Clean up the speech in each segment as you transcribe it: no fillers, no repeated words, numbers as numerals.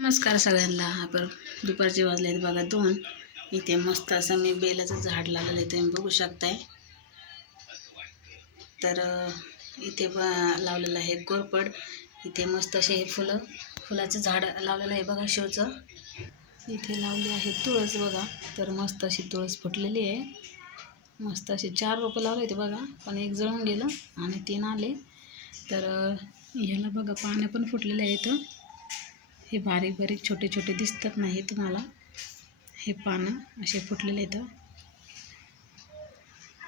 नमस्कार सगळ्यांना. आपण दुपारचे वाजले बघा 2. इथे मस्त असं मी बेलाचं झाड लावलेलं आहे, तुम्ही बघू शकताय. तर इथे लावलेलं आहे कोरपड. इथे मस्त असे हे फुलाचं झाड लावलेलं आहे बघा, शोचं. इथे लावली आहे तुळस बघा. तर मस्त अशी तुळस फुटलेली आहे. मस्त असे 4 रोपं लावले होते बघा, पण एक जळून गेलं आणि 3 आले. तर ह्याला बघा पानं पण फुटलेले आहेत. हे बारीक बारीक छोटे छोटे दिसतात नाही तुम्हाला, हे पानं असे फुटलेले आहेत.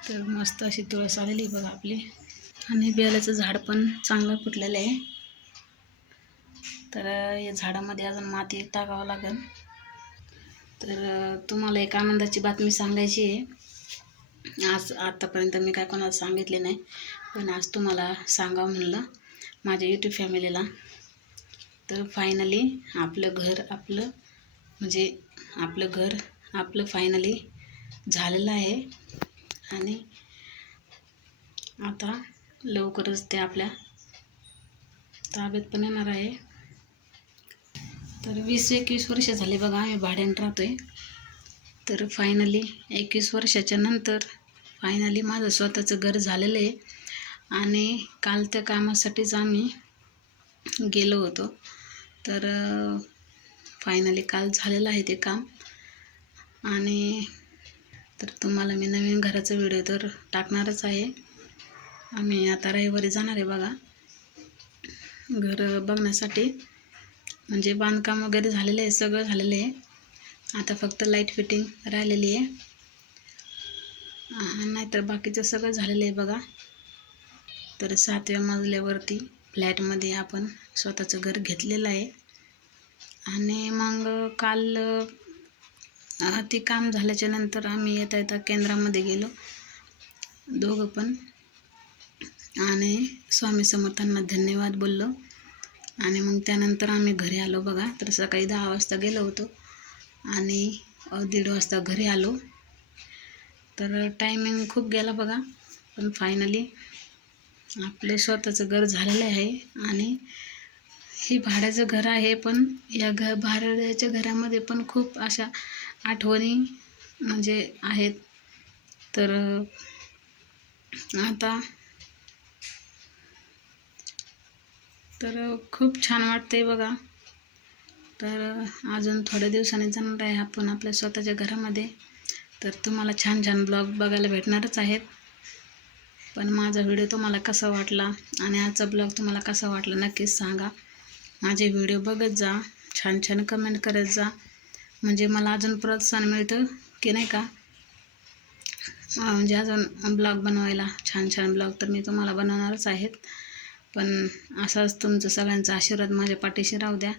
तर मस्त अशी तुळस आलेली बघा आपली. आणि बेलाचं झाड पण चांगलं फुटलेलं आहे. तर या झाडामध्ये अजून माती टाकावं लागेल. तर तुम्हाला एक आनंदाची बातमी सांगायची आहे. आतापर्यंत मी काय कोणाला सांगितले नाही, पण आज तुम्हाला सांगावं म्हणलं माझ्या यूट्यूब फॅमिलीला. तर फायनली आपलं घर फायनली झालेलं आहे. आणि आता लवकरच ते आपल्या ताब्यात पण येणार आहे. तर 20-21 वर्ष झाले बघा आम्ही भाड्याने राहतोय. तर फायनली 21 वर्षाच्या नंतर फायनली माझं स्वतःचं घर झालेलं आहे. आणि काल त्या कामासाठीच आम्ही गेलो होतो. तर फायनली काल झालेलं आहे ते काम. आणि तर तुम्हाला मी नवीन घराचा व्हिडिओ तर टाकणारच आहे. आम्ही आता रविवारी जाणार आहे बघा घर बघण्यासाठी. म्हणजे बांधकाम वगैरे झालेलं आहे, सगळं झालेलं आहे. आता फक्त लाईट फिटिंग राहिलेली आहे, नाहीतर बाकीचं सगळं झालेलं आहे बघा. तर 7व्या मजल्यावरती फ्लॅटमध्ये आपण स्वतःचं घर घेतलेलं आहे. आणि मग काल ते काम झाल्याच्या नंतर आम्ही येता केंद्रामध्ये गेलो दोघं पण. आणि स्वामी समर्थांना धन्यवाद बोललो. आणि मग त्यानंतर आम्ही घरी आलो बघा. तर सकाळी 10 वाजता गेलो होतो आणि 1:30 वाजता घरी आलो. तर टायमिंग खूप गेला बघा, पण फायनली आपलं स्वतःचं घर झालेलं आहे. आणि हे भाड्याचं घर आहे, पण या भाड्याच्या घरामध्ये पण खूप अशा आठवणी म्हणजे आहेत. तर आता खूप छान वाटतंय बघा. तर अजून थोड्या दिवसांनी जाणार आहे आपण आपल्या स्वतःच्या घरामध्ये. तर तुम्हाला छान छान ब्लॉग बघायला भेटणारच आहेत. पण माझा व्हिडिओ तुम्हाला कसा वाटला आणि आजचा ब्लॉग तुम्हाला कसा वाटला नक्कीच सांगा. माझे व्हिडिओ बघत जा, छान छान कमेंट करत जा, म्हणजे मला अजून प्रोत्साहन मिळतं की नाही का, म्हणजे अजून ब्लॉग बनवायला. छान छान ब्लॉग तर मी तुम्हाला बनवणारच आहेत. पण असाच तुमचं सगळ्यांचा आशीर्वाद माझ्या पाठीशी राहू द्या,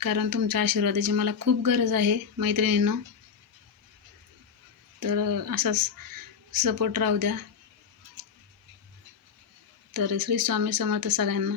कारण तुमच्या आशीर्वादाची मला खूप गरज आहे मैत्रिणींनो. तर असाच सपोर्ट राहू द्या. तर श्री स्वामी समर्थ सगळ्यांना.